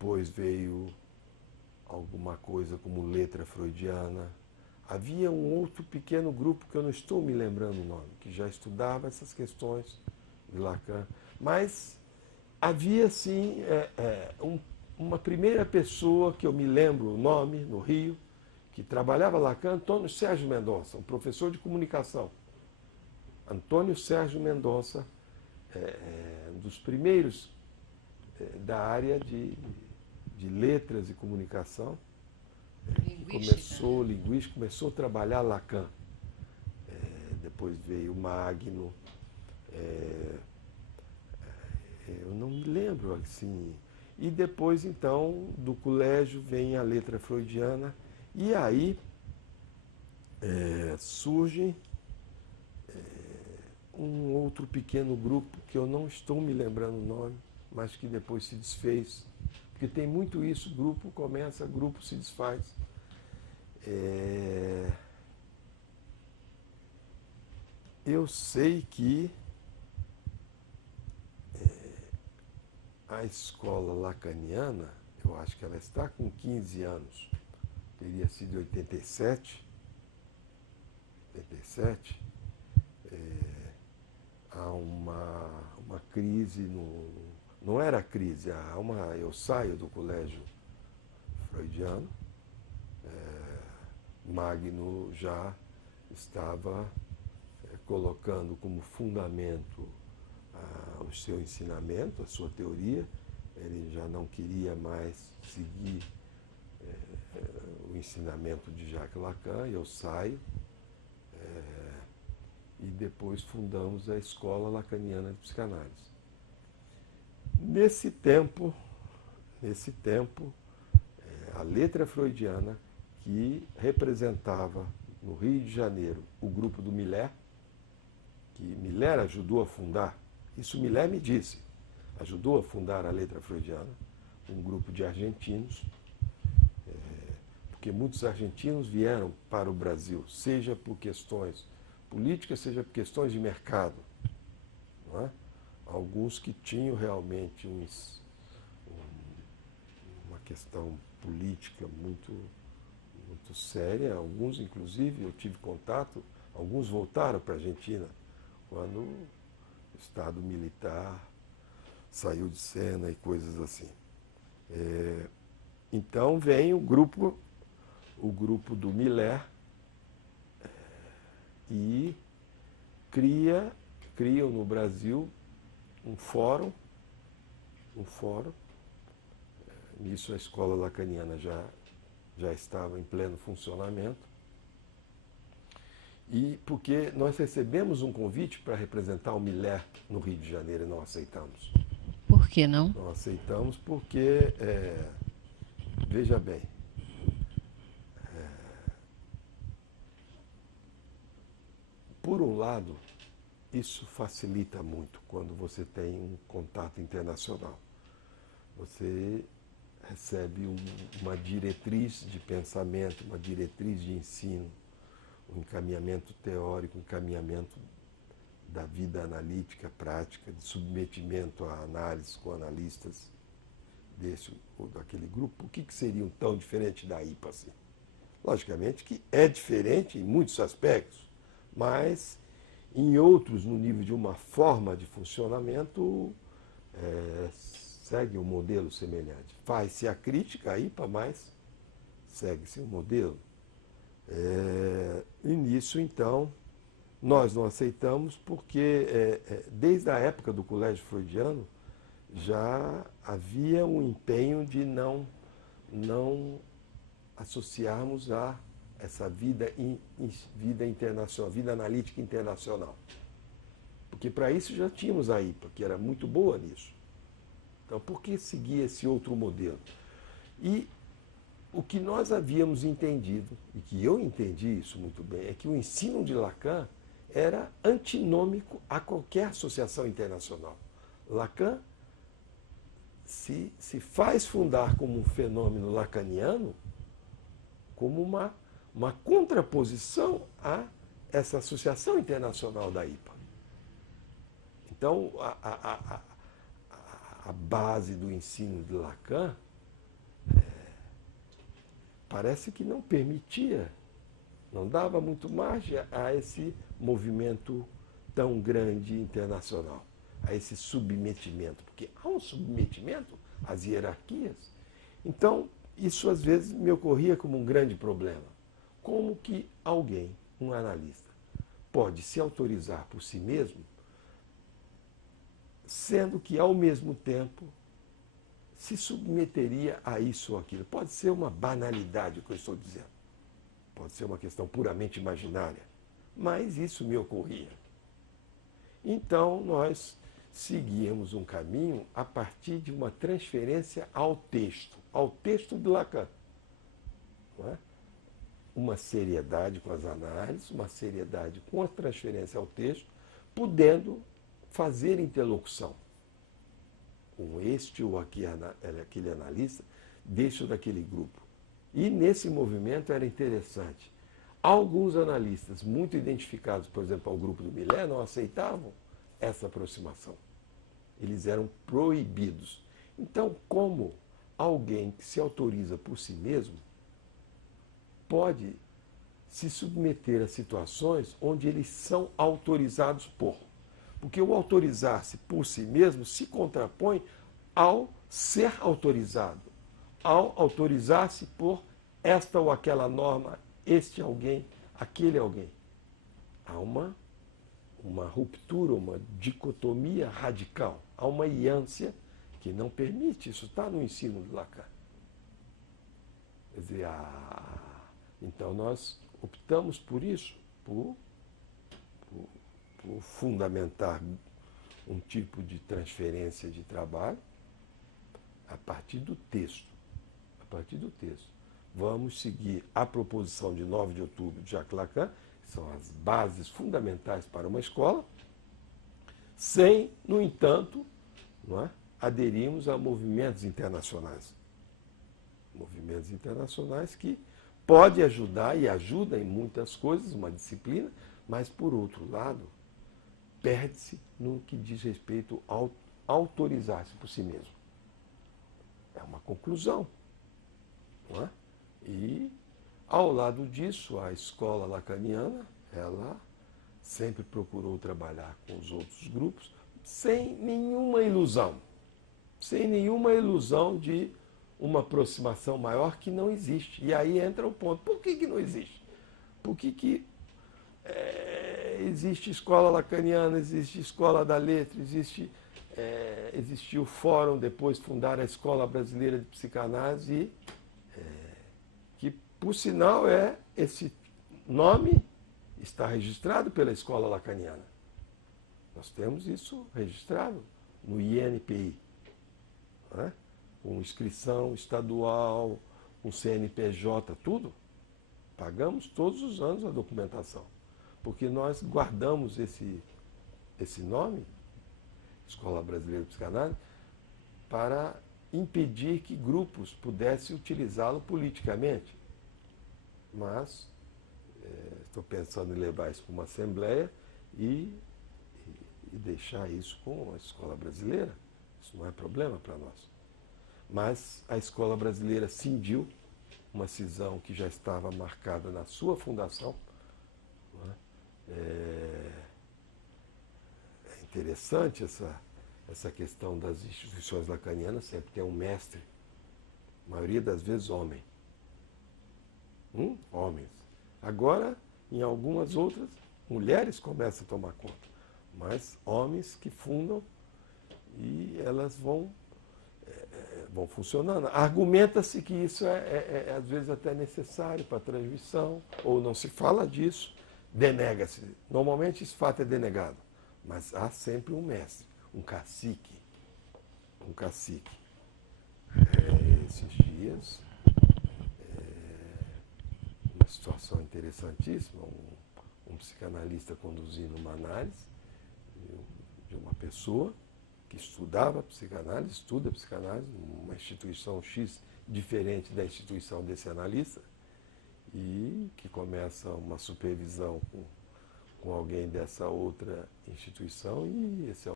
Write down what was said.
depois veio alguma coisa como letra freudiana. Havia um outro pequeno grupo que eu não estou me lembrando o nome, que já estudava essas questões de Lacan. Mas havia, sim, uma primeira pessoa que eu me lembro o nome, no Rio, que trabalhava Lacan, Antônio Sérgio Mendonça, um professor de comunicação. Antônio Sérgio Mendonça, um dos primeiros da área de letras e comunicação, que Linguística, começou, né? linguístico, começou a trabalhar Lacan. Depois veio Magno, eu não me lembro assim. E depois, então, do colégio vem a letra freudiana, e aí surge um outro pequeno grupo que eu não estou me lembrando o nome, mas que depois se desfez. Porque tem muito isso, grupo começa, grupo se desfaz. É, eu sei que a escola lacaniana, eu acho que ela está com 15 anos, teria sido 87, 87, há uma crise, não era crise, eu saio do colégio freudiano, Magno já estava colocando como fundamento o seu ensinamento, a sua teoria. Ele já não queria mais seguir o ensinamento de Jacques Lacan. Eu saio e depois fundamos a Escola Lacaniana de Psicanálise. Nesse tempo, a letra freudiana, que representava no Rio de Janeiro o grupo do Miller, que Miller ajudou a fundar, isso Miller me disse, ajudou a fundar a letra freudiana, um grupo de argentinos, porque muitos argentinos vieram para o Brasil, seja por questões políticas, seja por questões de mercado. Não é? Alguns que tinham realmente uma questão política muito séria, alguns, inclusive, eu tive contato, alguns voltaram para a Argentina quando o Estado militar saiu de cena e coisas assim. Então vem o grupo do Miller e criam no Brasil um fórum. Nisso a escola lacaniana já estava em pleno funcionamento. E porque nós recebemos um convite para representar o Miller no Rio de Janeiro e não aceitamos. Por que não? Não aceitamos porque, veja bem, por um lado, isso facilita muito quando você tem um contato internacional. Você recebe uma diretriz de pensamento, uma diretriz de ensino, um encaminhamento teórico, um encaminhamento da vida analítica, prática, de submetimento a análises com analistas desse ou daquele grupo. Por que seriam tão diferentes da IPA assim? Logicamente que é diferente em muitos aspectos, mas em outros, no nível de uma forma de funcionamento, segue um modelo semelhante. Faz-se a crítica à IPA, mas segue-se um modelo. E nisso, então, nós não aceitamos porque, desde a época do Colégio Freudiano, já havia um empenho de não associarmos a essa vida internacional, vida analítica internacional. Porque para isso já tínhamos a IPA, que era muito boa nisso. Então, por que seguir esse outro modelo? E o que nós havíamos entendido, e que eu entendi isso muito bem, é que o ensino de Lacan era antinômico a qualquer associação internacional. Lacan se faz fundar como um fenômeno lacaniano, como uma contraposição a essa associação internacional da IPA. Então, a base do ensino de Lacan parece que não permitia, não dava muito margem a esse movimento tão grande internacional, a esse submetimento, porque há um submetimento às hierarquias. Então, isso às vezes me ocorria como um grande problema. Como que alguém, um analista, pode se autorizar por si mesmo, sendo que, ao mesmo tempo, se submeteria a isso ou aquilo? Pode ser uma banalidade o que eu estou dizendo. Pode ser uma questão puramente imaginária. Mas isso me ocorria. Então, nós seguíamos um caminho a partir de uma transferência ao texto de Lacan. Não é? Uma seriedade com as análises, uma seriedade com a transferência ao texto, podendo fazer interlocução com este ou aquele analista, deste ou daquele grupo. E nesse movimento era interessante. Alguns analistas muito identificados, por exemplo, ao grupo do Millet, não aceitavam essa aproximação. Eles eram proibidos. Então, como alguém que se autoriza por si mesmo pode se submeter a situações onde eles são autorizados por? Porque o autorizar-se por si mesmo se contrapõe ao ser autorizado, ao autorizar-se por esta ou aquela norma, este alguém, aquele alguém. Há uma ruptura, uma dicotomia radical, há uma iância que não permite, isso está no ensino de Lacan. Quer dizer, então nós optamos por isso, por fundamentar um tipo de transferência de trabalho a partir do texto. A partir do texto. Vamos seguir a proposição de 9 de outubro de Jacques Lacan, que são as bases fundamentais para uma escola, sem, no entanto, não é, aderirmos a movimentos internacionais. Movimentos internacionais que pode ajudar e ajuda em muitas coisas, uma disciplina, mas, por outro lado, perde-se no que diz respeito ao autorizar-se por si mesmo. É uma conclusão. Não é? E, ao lado disso, a escola lacaniana, ela sempre procurou trabalhar com os outros grupos sem nenhuma ilusão de uma aproximação maior que não existe. E aí entra o ponto. Por que não existe? Por que existe escola lacaniana, existe escola da letra, existiu o fórum, depois fundaram a Escola Brasileira de Psicanálise, que, por sinal, esse nome está registrado pela Escola Lacaniana. Nós temos isso registrado no INPI, né? Com inscrição estadual, com CNPJ, tudo. Pagamos todos os anos a documentação, porque nós guardamos esse nome, Escola Brasileira de Psicanálise, para impedir que grupos pudessem utilizá-lo politicamente. Mas estou pensando em levar isso para uma assembleia e deixar isso com a Escola Brasileira. Isso não é problema para nós. Mas a Escola Brasileira cindiu uma cisão que já estava marcada na sua fundação. É interessante essa questão das instituições lacanianas, sempre tem um mestre, a maioria das vezes homem. Homens. Agora, em algumas outras, mulheres começam a tomar conta, mas homens que fundam e elas vão funcionando. Argumenta-se que isso às vezes até necessário para a transmissão, ou não se fala disso, denega-se. Normalmente esse fato é denegado, mas há sempre um mestre, um cacique. Esses dias, uma situação interessantíssima, um psicanalista conduzindo uma análise de uma pessoa que estudava psicanálise, estuda psicanálise, numa instituição X diferente da instituição desse analista, e que começa uma supervisão com alguém dessa outra instituição, e esse